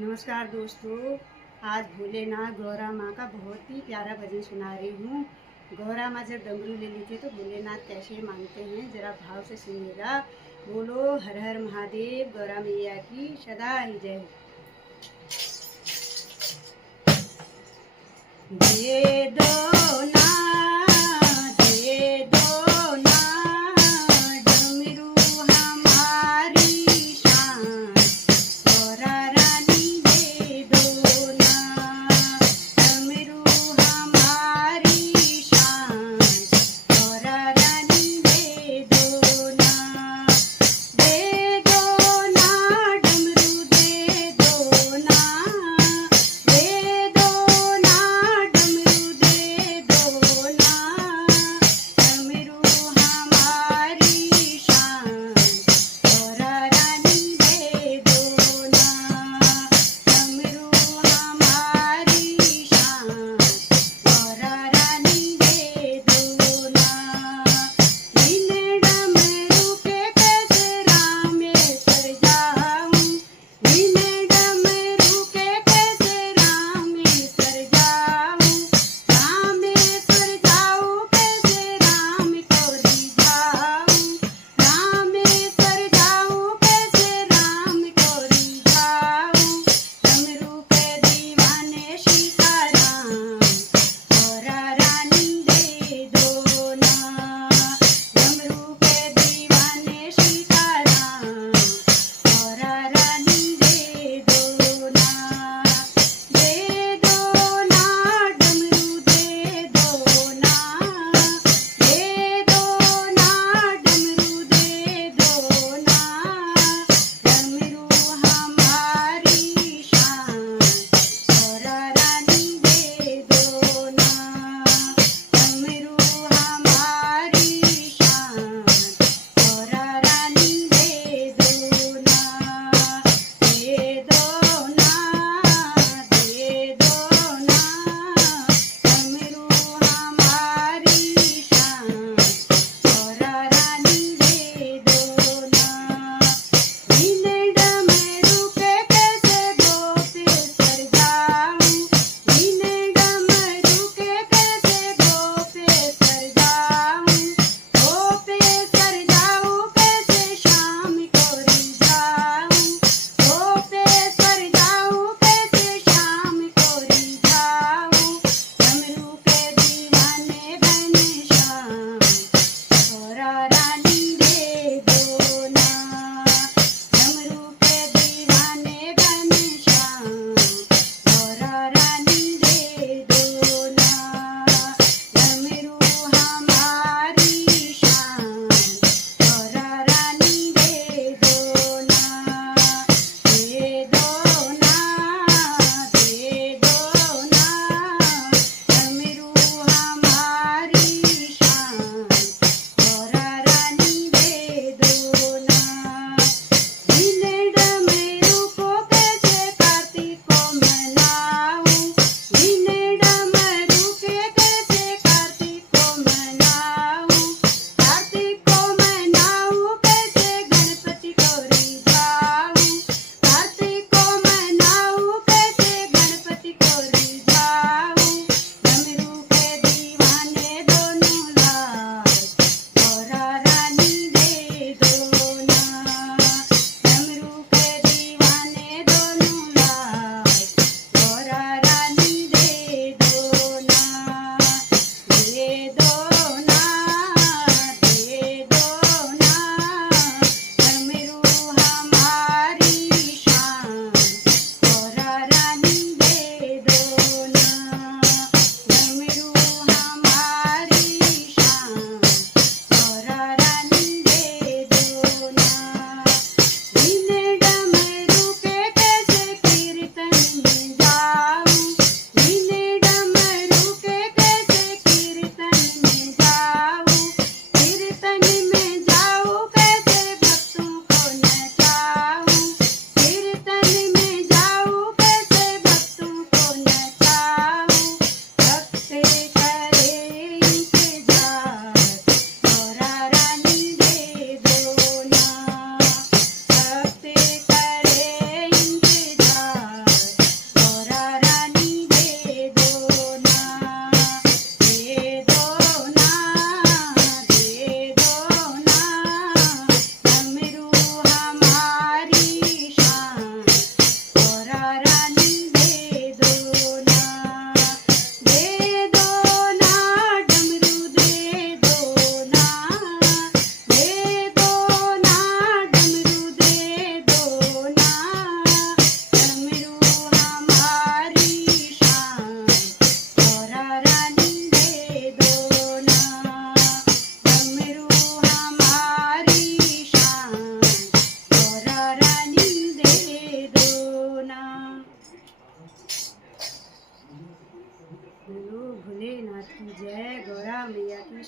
नमस्कार दोस्तों। आज भोलेनाथ गौरा माँ का बहुत ही प्यारा भजन सुना रही हूँ। गौरा माँ जब डमरू ले ली थी तो भोलेनाथ कैसे मांगते हैं जरा भाव से सुनिएगा। बोलो हर हर महादेव, गौरा मैया की सदा ही जय। दे दो ना, दे दो ना डमरू हमारी शान, गौरा रानी दे दो ना डमरू हमारी शान, गौरा रानी दे दो ना, दे दो ना डमरू दे दो ना, दे दो ना डमरू दे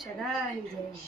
सदा ही जय।